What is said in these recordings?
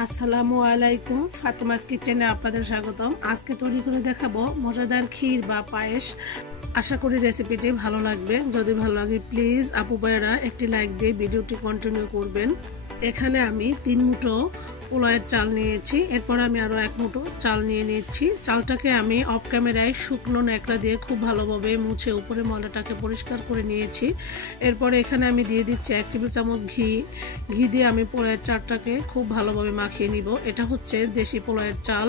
আসসালামু আলাইকুম, ফাতেমাস কিচেনে আপনাদের স্বাগতম। আজকে তৈরি করে দেখাবো মজাদার ক্ষীর বা পায়েস। আশা করি রেসিপিটি ভালো লাগবে। যদি ভালো লাগে প্লিজ আপু ভাইয়েরা একটি লাইক দিয়ে ভিডিওটি কন্টিনিউ করবেন। এখানে আমি 3 মুঠো পোলাওয়ের চাল নিয়েছি, এরপর আমি আরও 1 মুঠো চাল নিয়ে নিচ্ছি। চালটাকে আমি অফ ক্যামেরায় শুকনো ন্যাকড়া দিয়ে খুব ভালোভাবে মুছে উপরে ময়লাটাকে পরিষ্কার করে নিয়েছি। এরপরে এখানে আমি দিয়ে দিচ্ছি 1 টেবিল চামচ ঘি দিয়ে আমি পোলাওয়ের চালটাকে খুব ভালোভাবে মাখিয়ে নিব। এটা হচ্ছে দেশি পোলাওয়ের চাল।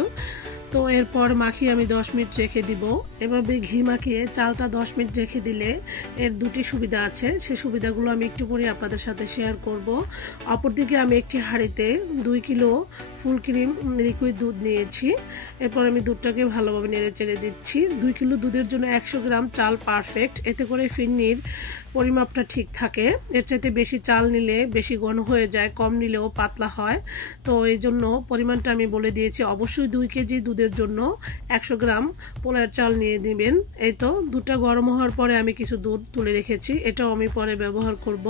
তো এরপর মাখিয়ে আমি 10 মিনিট রেখে দিব। এভাবে ঘি মাখিয়ে চালটা 10 মিনিট রেখে দিলে এর দুটি সুবিধা আছে, সেই সুবিধাগুলো আমি একটু করে আপনাদের সাথে শেয়ার করব। অপরদিকে আমি একটি হাঁড়িতে 2 কিলো ফুল ক্রিম লিকুইড দুধ নিয়েছি। এরপর আমি দুধটাকে ভালোভাবে নেড়ে চেড়ে দিচ্ছি। 2 কিলো দুধের জন্য 100 গ্রাম চাল পারফেক্ট। এতে করে ফিরনির পরিমাপটা ঠিক থাকে। এর চাইতে বেশি চাল নিলে বেশি ঘন হয়ে যায়, কম নিলেও পাতলা হয়। তো এই জন্য পরিমাণটা আমি বলে দিয়েছি। অবশ্যই 2 কেজি দুধের জন্য 100 গ্রাম পোলাওয়ের চাল নিয়ে দিবেন। এই তো দুধটা গরম হওয়ার পরে আমি কিছু দুধ তুলে রেখেছি, এটাও আমি পরে ব্যবহার করব।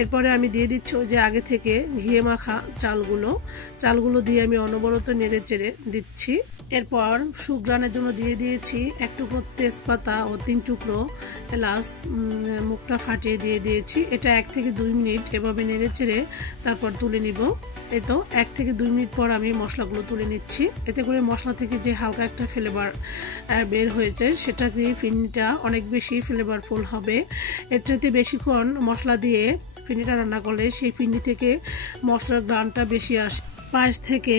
এরপরে আমি দিয়ে দিচ্ছি ওই যে আগে থেকে ঘিয়ে মাখা চালগুলো দিয়ে আমি অনবরত নেড়ে চেড়ে দিচ্ছি। এরপর সুঘ্রাণের জন্য দিয়ে দিয়েছি 1 টুকরো তেজপাতা ও 3 টুকরো এলাচ, মুখটা ফাটিয়ে দিয়ে দিয়েছি। এটা 1 থেকে 2 মিনিট এভাবে নেড়ে চেড়ে তারপর তুলে নিব। এই তো 1 থেকে 2 মিনিট পর আমি মশলাগুলো তুলে নিচ্ছি। এতে করে মশলা থেকে যে হালকা একটা ফ্লেভার বের হয়েছে সেটা দিয়ে ফিরনিটা অনেক বেশি ফ্লেভারফুল হবে। এর চাইতে বেশিক্ষণ মশলা দিয়ে ফিরনিটা রান্না করলে সেই ফিরনি থেকে মশলার ঘ্রাণটা বেশি আসে। পায়েস থেকে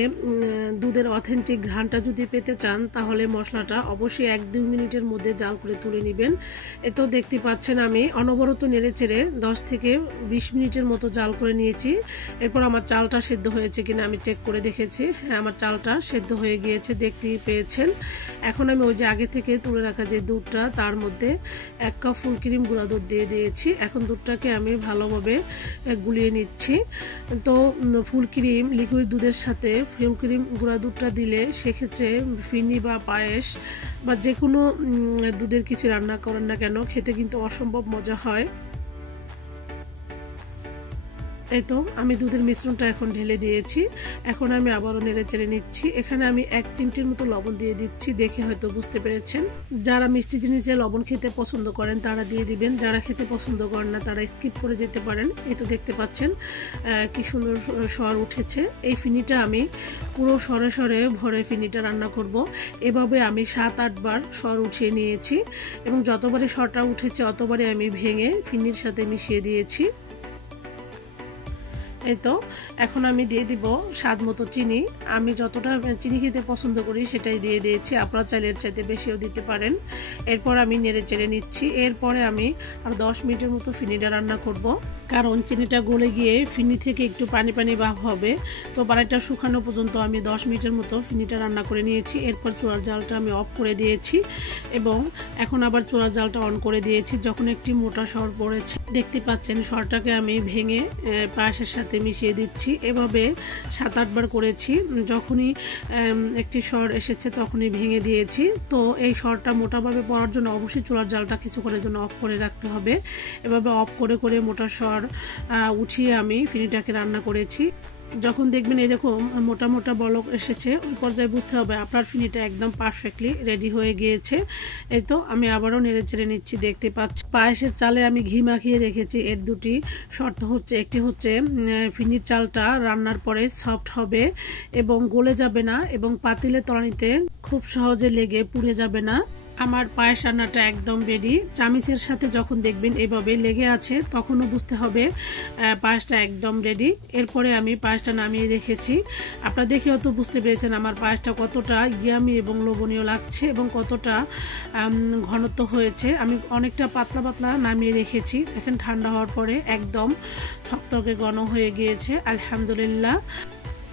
দুধের অথেন্টিক ঘ্রাণটা যদি পেতে চান তাহলে মশলাটা অবশ্যই 1-2 মিনিটের মধ্যে জাল করে তুলে নেবেন। এতো দেখতে পাচ্ছেন আমি অনবরত নেড়ে চেড়ে 10 থেকে 20 মিনিটের মতো জাল করে নিয়েছি। এরপর আমার চালটা সেদ্ধ হয়েছে কিনা আমি চেক করে দেখেছি। হ্যাঁ, আমার চালটা সেদ্ধ হয়ে গিয়েছে, দেখতেই পেয়েছেন। এখন আমি ওই যে আগে থেকে তুলে রাখা যে দুধটা তার মধ্যে 1 কাপ ফুল ক্রিম গুঁড়া দুধ দিয়ে দিয়েছি। এখন দুধটাকে আমি ভালোভাবে গুলিয়ে নিচ্ছি। তো ফুল ক্রিম লিকুইড দুধের সাথে ফুল ক্রিম গুঁড়া দুধটা দিলে সেক্ষেত্রে ফিরনি বা পায়েস বা যে কোনো দুধের কিছু রান্না করেন না কেন খেতে কিন্তু অসম্ভব মজা হয়। এই তো আমি দুধের মিশ্রণটা এখন ঢেলে দিয়েছি। এখন আমি আবারও নেড়ে চেড়ে নিচ্ছি। এখানে আমি 1 চিমটির মতো লবণ দিয়ে দিচ্ছি, দেখে হয়তো বুঝতে পেরেছেন। যারা মিষ্টি জিনিসে লবণ খেতে পছন্দ করেন তারা দিয়ে দিবেন, যারা খেতে পছন্দ করেন না তারা স্কিপ করে যেতে পারেন। এই তো দেখতে পাচ্ছেন কি সুন্দর সর উঠেছে। এই ফিনিটা আমি পুরো সরে সরে ভরে ফিনিটা রান্না করব। এভাবে আমি 7-8 বার সর উঠিয়ে নিয়েছি এবং যতবারই সরটা উঠেছে অতবারই আমি ভেঙে ফিনির সাথে মিশিয়ে দিয়েছি। এই তো এখন আমি দিয়ে দিব স্বাদ মতো চিনি। আমি যতটা চিনি খেতে পছন্দ করি সেটাই দিয়ে দিয়েছি, আপনারা চাইলে এর চাইতে বেশিও দিতে পারেন। এরপর আমি নেড়ে চেড়ে নিচ্ছি। এরপরে আমি আর 10 মিনিটের মতো ফিনিটা রান্না করব, কারণ চিনিটা গলে গিয়ে ফিনি থেকে একটু পানি পানি ভাব হবে। তো পানিটা শুকানো পর্যন্ত আমি 10 মিনিটের মতো ফিনিটা রান্না করে নিয়েছি। এরপর চুলার জালটা আমি অফ করে দিয়েছি এবং এখন আবার চুলার জালটা অন করে দিয়েছি। যখন একটি মোটা সর পড়েছে দেখতে পাচ্ছেন, সরটাকে আমি ভেঙে পায়েসের সাথে মিশিয়ে দিচ্ছি। এভাবে 7-8 বার করেছি। যখনই একটি সর এসেছে তখনই ভেঙে দিয়েছি। তো এই সরটা মোটাভাবে পড়ার জন্য অবশ্যই চুলার জালটা কিছুক্ষণের জন্য অফ করে রাখতে হবে। এভাবে অফ করে করে মোটা সর উঠিয়ে আমি ফিনিটাকে রান্না করেছি। যখন দেখবেন এরকম মোটা মোটা বলক এসেছে ওই পর্যায়ে বুঝতে হবে আপনার ফিনিটা একদম পারফেক্টলি রেডি হয়ে গিয়েছে। এই তো আমি আবারও নেড়ে চেড়ে নিচ্ছি, দেখতে পাচ্ছি। পায়েসের চালে আমি ঘি মাখিয়ে রেখেছি। এর দুটি শর্ত হচ্ছে, একটি হচ্ছে ফিনির চালটা রান্নার পরে সফট হবে এবং গলে যাবে না এবং পাতিলে তলানিতে খুব সহজে লেগে পুড়ে যাবে না। আমার পায়েস রান্নাটা একদম রেডি। চামিচের সাথে যখন দেখবেন এভাবে লেগে আছে তখনও বুঝতে হবে পায়েসটা একদম রেডি। এরপরে আমি পায়েসটা নামিয়ে রেখেছি। আপনারা দেখে হয়তো বুঝতে পেরেছেন আমার পায়েসটা কতটা ইয়ামি এবং লোভনীয় লাগছে এবং কতটা ঘনত্ব হয়েছে। আমি অনেকটা পাতলা পাতলা নামিয়ে রেখেছি। দেখেন ঠান্ডা হওয়ার পরে একদম থকথকে ঘন হয়ে গিয়েছে। আলহামদুলিল্লাহ।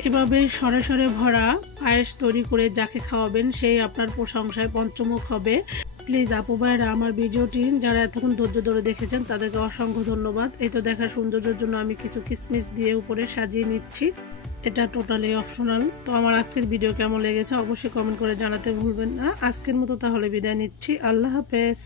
এভাবে সরে সরে ভরা পায়েস তৈরি করে যাকে খাওয়াবেন সেই আপনার প্রশংসায় পঞ্চমুখ হবে। প্লিজ আপু ভাইরা আমার ভিডিওটি যারা এতক্ষণ ধৈর্য ধরে দেখেছেন তাদেরকে অসংখ্য ধন্যবাদ। এই তো দেখার সৌন্দর্যের জন্য আমি কিছু কিসমিস দিয়ে উপরে সাজিয়ে নিচ্ছি, এটা টোটালি অপশনাল। তো আমার আজকের ভিডিও কেমন লেগেছে অবশ্যই কমেন্ট করে জানাতে ভুলবেন না। আজকের মতো তাহলে বিদায় নিচ্ছি, আল্লাহ হাফেজ।